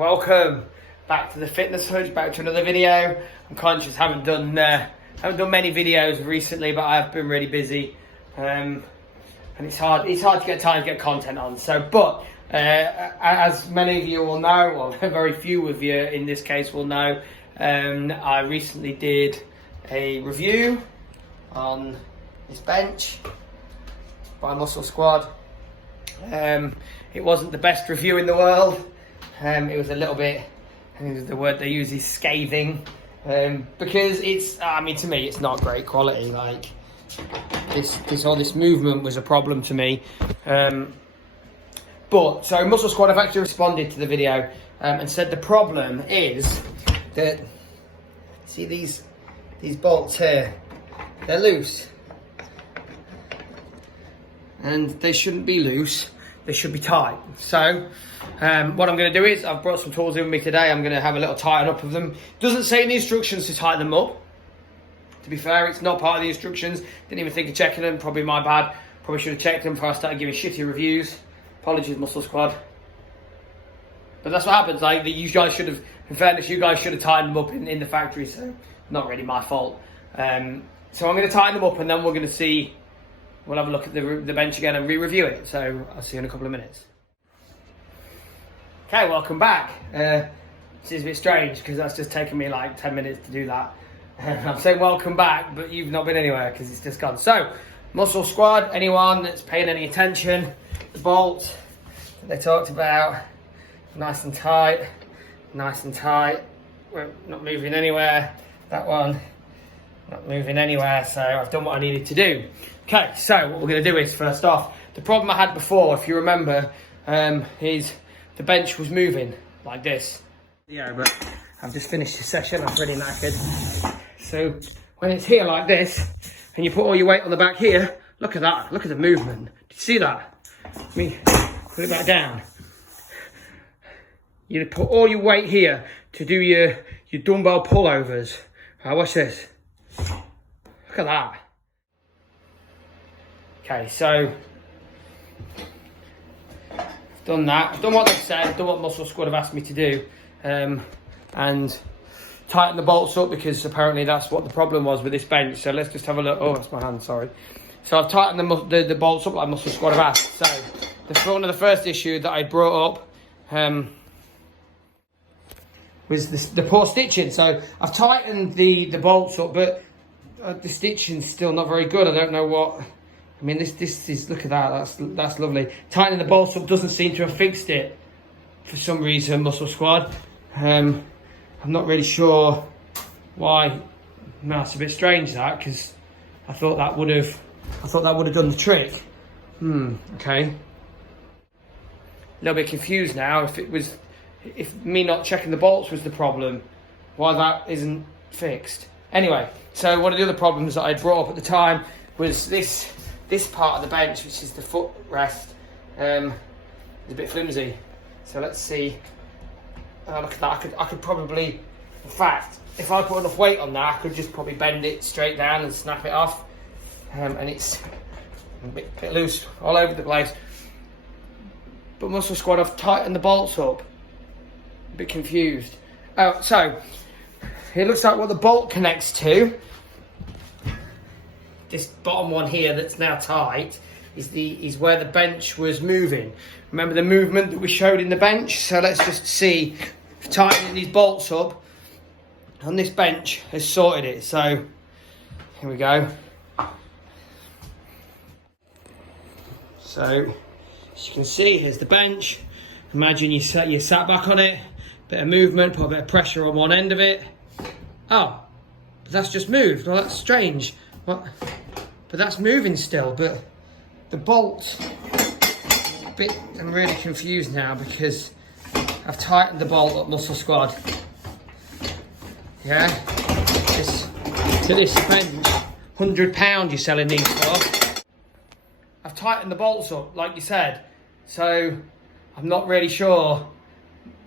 welcome back to the Fitness Hutch, back to another video. I'm conscious I haven't done many videos recently, but I've been really busy, and it's hard to get time to get content on. So, but as many of you will know, or very few of you in this case will know, I recently did a review on this bench by Muscle Squad. It wasn't the best review in the world. It was a little bit, I think the word they use is scathing, because it's, I mean, to me, it's not great quality. Like this movement was a problem to me. But so Muscle Squad have actually responded to the video and said the problem is that, see these bolts here, they're loose, and they shouldn't be loose. They should be tight. So what I'm going to do is, I've brought some tools in with me today. I'm going to have a little tighten up of them. Doesn't say in the instructions to tighten them up. To be fair, it's not part of the instructions. Didn't even think of checking them. Probably my bad. Probably should have checked them before I started giving shitty reviews. Apologies, Muscle Squad. But that's what happens. Like, you guys should have, in fairness, you guys should have tightened them up in the factory. So not really my fault. So I'm going to tighten them up, and then we're going to see. We'll have a look at the bench again and re-review it. So I'll see you in a couple of minutes. Okay, welcome back. This is a bit strange because that's just taken me like 10 minutes to do that. I'm saying welcome back, but you've not been anywhere because it's just gone. So, Muscle Squad, anyone that's paying any attention, the bolt that they talked about, nice and tight, We're not moving anywhere. That one, not moving anywhere, so I've done what I needed to do. Okay, so what we're going to do is, first off, the problem I had before, if you remember, is the bench was moving like this. Yeah, but I've just finished the session, I'm pretty knackered. So when it's here like this, and you put all your weight on the back here, look at that, look at the movement. Do you see that? Let me put it back down. You put all your weight here to do your dumbbell pullovers. Right, watch this. Look at that. Okay, so I've done that. I've done what they've said. I've done what Muscle Squad have asked me to do, and tighten the bolts up, because apparently that's what the problem was with this bench. So let's just have a look. Oh, that's my hand. Sorry. So I've tightened the bolts up like Muscle Squad have asked. So one of the first issue that I brought up was the poor stitching. So I've tightened the bolts up, but the stitching's still not very good. I don't know what. I mean, this is, look at that. That's lovely. Tightening the bolts up doesn't seem to have fixed it for some reason, Muscle Squad. I'm not really sure why. No, it's a bit strange that, because I thought that would have done the trick. Okay. A little bit confused now. If me not checking the bolts was the problem, why that isn't fixed. Anyway, so one of the other problems that I brought up at the time was this part of the bench, which is the footrest, is a bit flimsy. So let's see. Look at that. I could probably, in fact, if I put enough weight on that, I could just probably bend it straight down and snap it off. And it's a bit loose all over the place. But Muscle Squad have tightened the bolts up. A bit confused. So it looks like what the bolt connects to, this bottom one here that's now tight, is where the bench was moving. Remember the movement that we showed in the bench? So let's just see if tightening these bolts up on this bench has sorted it. So here we go. So as you can see, here's the bench. Imagine you sat back on it, bit of movement, put a bit of pressure on one end of it. Oh, but that's just moved. Well, that's strange. What? But that's moving still, but the bolt, I'm really confused now because I've tightened the bolt up, Muscle Squad. Yeah, to this bench, £100 you're selling these for. I've tightened the bolts up, like you said, so I'm not really sure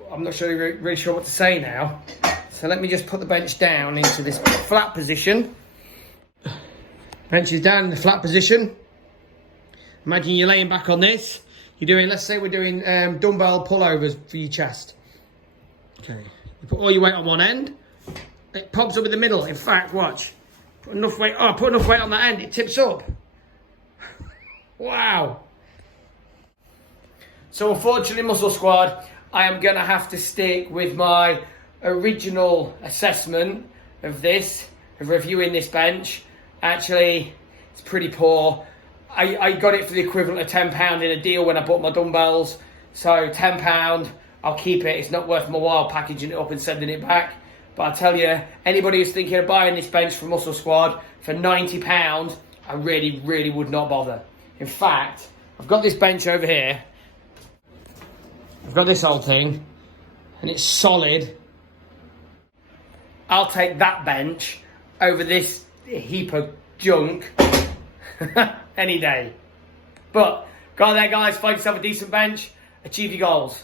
what to say now. So let me just put the bench down into this flat position. Bench is down in the flat position. Imagine you're laying back on this. You're doing, let's say we're doing dumbbell pullovers for your chest. Okay, you put all your weight on one end, it pops up in the middle. In fact, watch. Put enough weight on that end, it tips up. Wow. So unfortunately, Muscle Squad, I am going to have to stick with my original assessment of this, of reviewing this bench. Actually, it's pretty poor. I got it for the equivalent of £10 in a deal when I bought my dumbbells. So £10, I'll keep it. It's not worth my while packaging it up and sending it back. But I tell you, anybody who's thinking of buying this bench from Muscle Squad for £90, I really, really would not bother. In fact, I've got this bench over here. I've got this old thing, and it's solid. I'll take that bench over this heap of junk any day. But go out there, guys, find yourself a decent bench, achieve your goals.